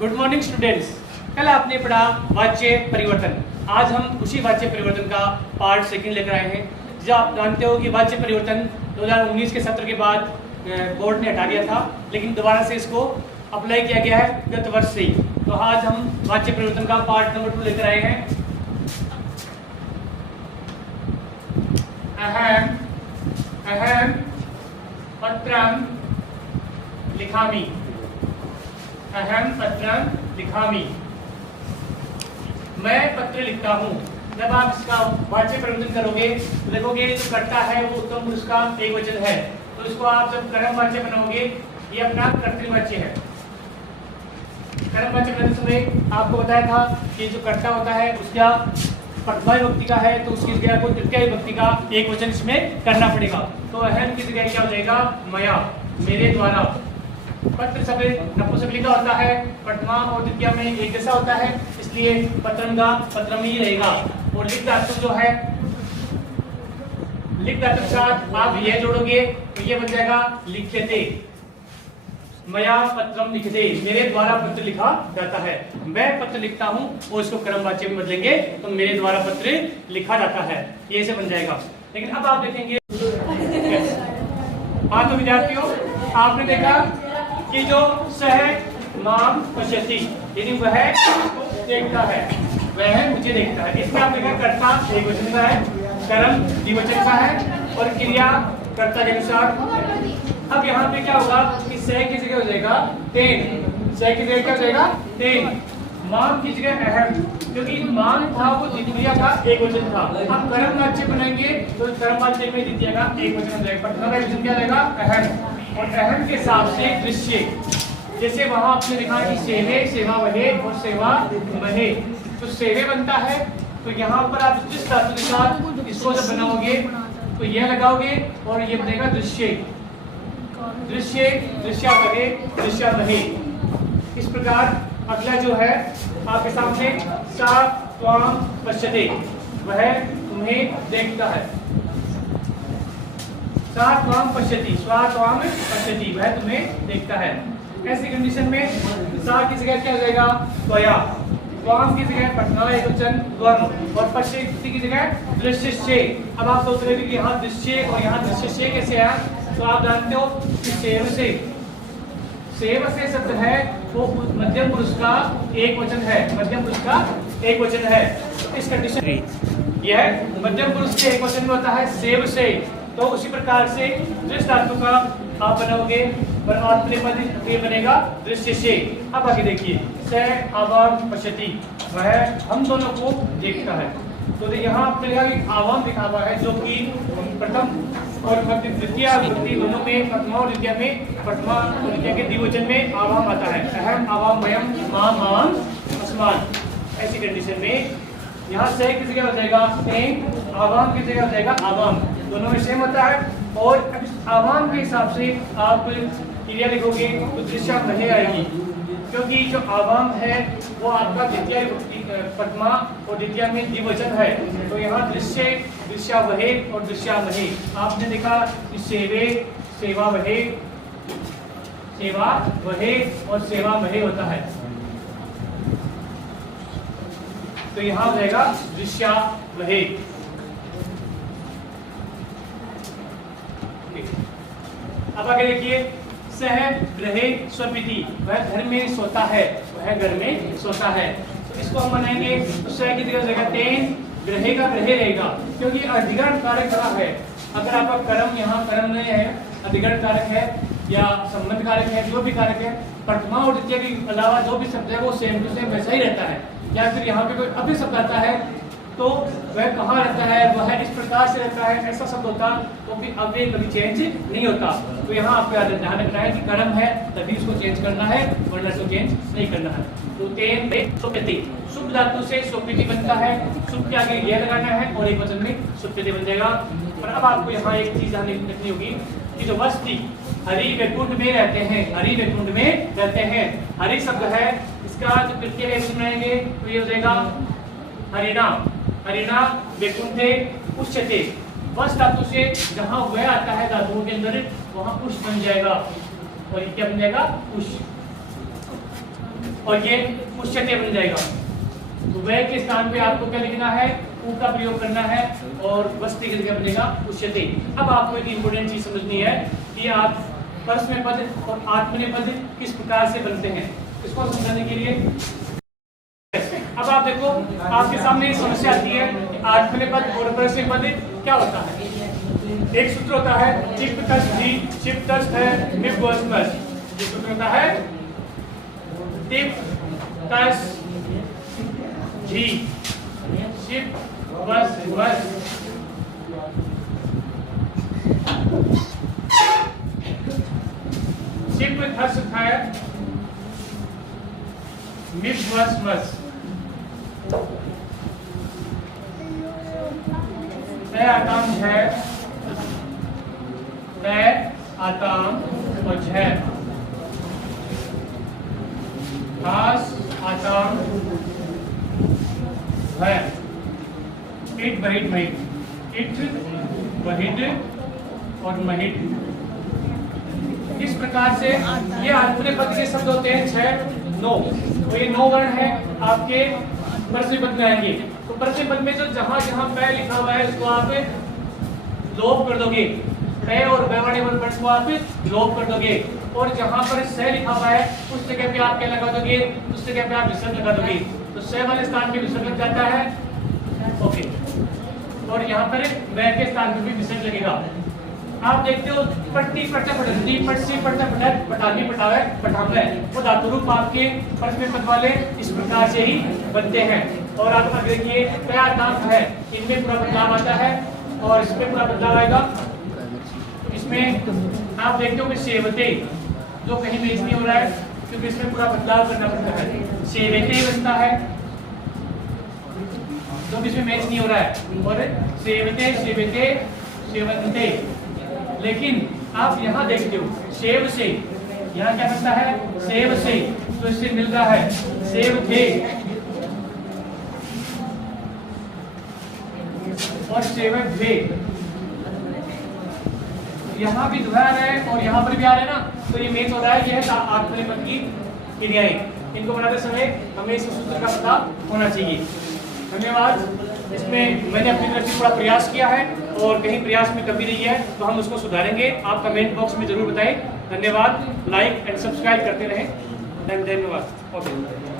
Good morning students. कल आपने पढ़ा वाच्य परिवर्तन। आज हम उसी वाच्य परिवर्तन का पार्ट सेकंड लेकर आए हैं। जो आप जानते हो कि वाच्य परिवर्तन 2019 के सत्र के बाद बोर्ड ने हटा दिया था, लेकिन दोबारा से इसको अप्लाई किया गया है गत वर्ष से ही। तो आज हम वाच्य परिवर्तन का पार्ट नंबर 2 लेकर आए हैं। अहम पत्रम लिखामि। अहम पत्रम लिखामि। मैं पत्र लिखता हूँ। जब आप इसका वाच्य परिवर्तन करोगे तो देखोगे जो कर्ता है वो उत्तम पुरुष का एक वचन है, तो इसको आप जब कर्म वाच्य बनाओगे, ये अपना कर्तृवाच्य है। कर्म वाच्य बनाते समय आपको बताया था कि जो कर्ता होता है उसका प्रथमा विभक्ति का है, तो उसकी जगह को तृतीय विभक्ति का एक वचन इसमें करना पड़ेगा। तो अहम की जगह क्या हो जाएगा? मया, मेरे द्वारा। पत्र शब्द नपुंसकलिंग का होता है, प्रथमा और द्वितीय में एक जैसा होता है, इसलिए पत्रम का पत्रम ही रहेगा। और लिख धातु जो है, लिख धातु के साथ आप यह जोड़ोगे तो ये बन जाएगा लिख्यते। मया पत्रम लिखते, मेरे द्वारा पत्र लिखा जाता है। मैं पत्र लिखता हूँ और इसको कर्मवाच्य में बदलेंगे तो मेरे द्वारा पत्र लिखा जाता है, ये से बन जाएगा। लेकिन अब आप देखेंगे, हाँ तो विद्यार्थियों, आपने देखा कि जो सह माम पश्यति, यदि वह देखता है, वह मुझे देखता है, इसमें आप देखा कर्ता एक वचन का है, कर्म द्विवचन का है और क्रिया कर्ता के अनुसार। अब यहाँ पे क्या होगा कि सह की जगह हो जाएगा तेन, सह की जगह क्या हो जाएगा? तेन। माम की जगह अहम, क्योंकि माम था वो द्वितीय का एक वचन था। अब कर्म वाच्य बनाएंगे तो कर्म वाच्य में द्वितीय का एक वचन हो जाएगा, प्रथमा का वचन क्या जाएगा? अहम। और अहम के हिसाब से दृश्य, जैसे वहां आपने देखा कि सेवे, सेवा वहे और सेवा वहे, तो सेवे बनता है, तो यहाँ पर आप जिस धातु के साथ इसको जब बनाओगे तो यह लगाओगे और ये बनेगा दृश्य, दृश्य, दृश्या वहे, दृश्या वहे। इस प्रकार अगला जो है आपके सामने सा त्वाम पश्यते, वह तुम्हें देखता है। सा त्वाम पश्यति, स्वा त्वाम पश्यति, वह तुम्हें देखता है। ऐसी कंडीशन में सा की जगह क्या हो जाएगा? त्वया। त्वाम की जगह प्रथमा एक वचन त्वम और पश्यति की जगह दृश्यस्य। अब आप सोच रहे हो कि यहाँ दृश्य और यहाँ दृश्यस्य कैसे है? तो आप जानते हो कि सेव से, सेव से शब्द है वो मध्यम पुरुष का एक वचन है, मध्यम पुरुष का एक वचन है। तो इस कंडीशन यह मध्यम पुरुष के एक वचन में होता है सेव से, तो उसी प्रकार से जिस धातु का आप बनाओगे ये बनेगा दृश्य से। अब आगे देखिए, स आवाम पश्यति, वह हम दोनों को देखता है। तो यहाँ आपने लिखा कि आवाम लिखा हुआ है, जो कि प्रथम और द्वितीय विभक्ति दोनों में, प्रथमा और द्वितीय में, प्रथमा और द्वितीय के द्विवचन में आवाम आता है। अहम, आवाम, वयम, माम, आवाम, अस्मान। ऐसी कंडीशन में यहाँ से किस जगह हो जाएगा? तेन, आवाम की जगह हो जाएगा आवाम, दोनों में सेम होता है। और आवाम के हिसाब से आप क्रिया लिखोगे तो दृश्य वहे आएगी, क्योंकि जो आवाम है वो आपका द्वितीय विभक्ति, प्रथमा और द्वितीय में द्विवचन है, तो यहाँ दृश्य, दृश्या वहे और दृश्या वहे। आपने देखा कि सेवे, सेवा वहे, सेवा वहे और सेवा वहे होता है, तो यहाँ हो जाएगा दृश्या वहे। अब आगे देखिए, सह ग्रहे स्वपिति, वह घर में सोता है, वह घर में सोता है। तो इसको हम बनाएंगे तो सह की जगह तेन, ग्रहे का ग्रहे रहेगा, क्योंकि अधिकरण कारक खड़ा है। अगर आपका कर्म यहाँ कर्म नहीं है, अधिकरण कारक है या संबंध कारक है, जो भी कारक है, प्रथमा और द्वितीय के अलावा जो भी शब्द है वो सेम टू सेम वैसा ही रहता है। या फिर यहाँ पे कोई अभी शब्द आता है तो वह कहाँ रहता है? वह इस प्रकार से रहता है, ऐसा शब्द होता तो भी अव्यय कभी चेंज नहीं होता। तो यहाँ आपको ध्यान रखना है कि कर्म है तभी उसको चेंज करना है, वरना उसको चेंज नहीं करना है। तो तेन सुप्यति, शुभ धातु से सुप्यति बनता है, शुभ के आगे यह लगाना है और एक वचन में सुप्यति बन जाएगा। और अब आपको यहाँ एक चीज ध्यान रखनी होगी कि जो वस्ती हरि वैकुंठ में रहते हैं, हरि वैकुंठ में रहते हैं, हरि शब्द है, इसका जो तृतीय एक बनाएंगे तो ये हो जाएगा हरिणा, हरिणा वैकुंठे उच्यते। वस धातु से जहां वह आता है धातुओं के अंदर वहां उष बन जाएगा, और क्या बन जाएगा? उष। और ये उच्यते बन जाएगा। तो वह के स्थान पे आपको क्या लिखना है, ऊ का प्रयोग करना है और वस्ती की जगह बनेगा उच्यते। अब आपको एक इंपॉर्टेंट चीज समझनी है कि आप परस्मय पद और आत्मनेय पद किस प्रकार से बनते हैं, इसको समझाने के लिए अब आप देखो आपके सामने समस्या आती है कि आत्मनेय पद और परस्मय पद क्या होता है। एक सूत्र होता है चिप तस जी, चिप तस है मिप वस मस। ये सूत्र होता है टिप तस जी, चिप वस मस। चिप तस है मिप वस मस। तय आताम है, तय आताम और झ खास आताम है। इट बहिट महिट, इट बहिट और महिट। इस प्रकार से ये आत्मनेय पद के शब्द होते हैं 6 9। तो ये 9 वर्ण है आपके परस्मय पद में आएंगे। तो परस्मय पद में जो जहां जहां पै लिखा हुआ है उसको आप लोप कर दोगे, पै और बै वाले वर्ण को आप लोप कर दोगे, और जहां पर स लिखा हुआ है उस जगह पे आप क्या लगा दोगे, उस जगह पे आप विसर्ग लगा दोगे। तो स वाले स्थान पे विसर्ग लग जाता है, ओके, और यहाँ पर वै के स्थान पे भी विसर्ग लगेगा। आप देखते हो पट्टी पट्टा पटंती पट्टी पट्टा पटक पटानी पटावे पटावे, वो धातु रूप आपके परस्मय पद वाले इस प्रकार से ही बनते हैं। और आप देखिए क्या नाम है, इनमें पूरा बदलाव आता है और इसमें पूरा बदलाव आएगा। इसमें आप देखते हो कि सेवते जो कहीं मैच नहीं हो रहा है क्योंकि इसमें पूरा बदलाव करना पड़ता है, सेवते बनता है जो इसमें मैच नहीं हो रहा है, और सेवते सेवते सेवंते। लेकिन आप यहाँ देखते हो सेव से, यहाँ क्या बनता है सेव से, तो इससे मिल रहा है सेव थे और सेवन थे। यहाँ भी दोहरा रहा है और यहाँ पर भी आ रहा है ना, तो ये मैच हो रहा है। यह आत्मनेय पद की क्रियाएं, इनको बनाते समय हमें इस सूत्र का पता होना चाहिए। धन्यवाद। इसमें मैंने अपनी तरफ से पूरा प्रयास किया है और कहीं प्रयास में कमी रही है तो हम उसको सुधारेंगे। आप कमेंट बॉक्स में जरूर बताएं। धन्यवाद। लाइक एंड सब्सक्राइब करते रहें। धन्यवाद। ओके।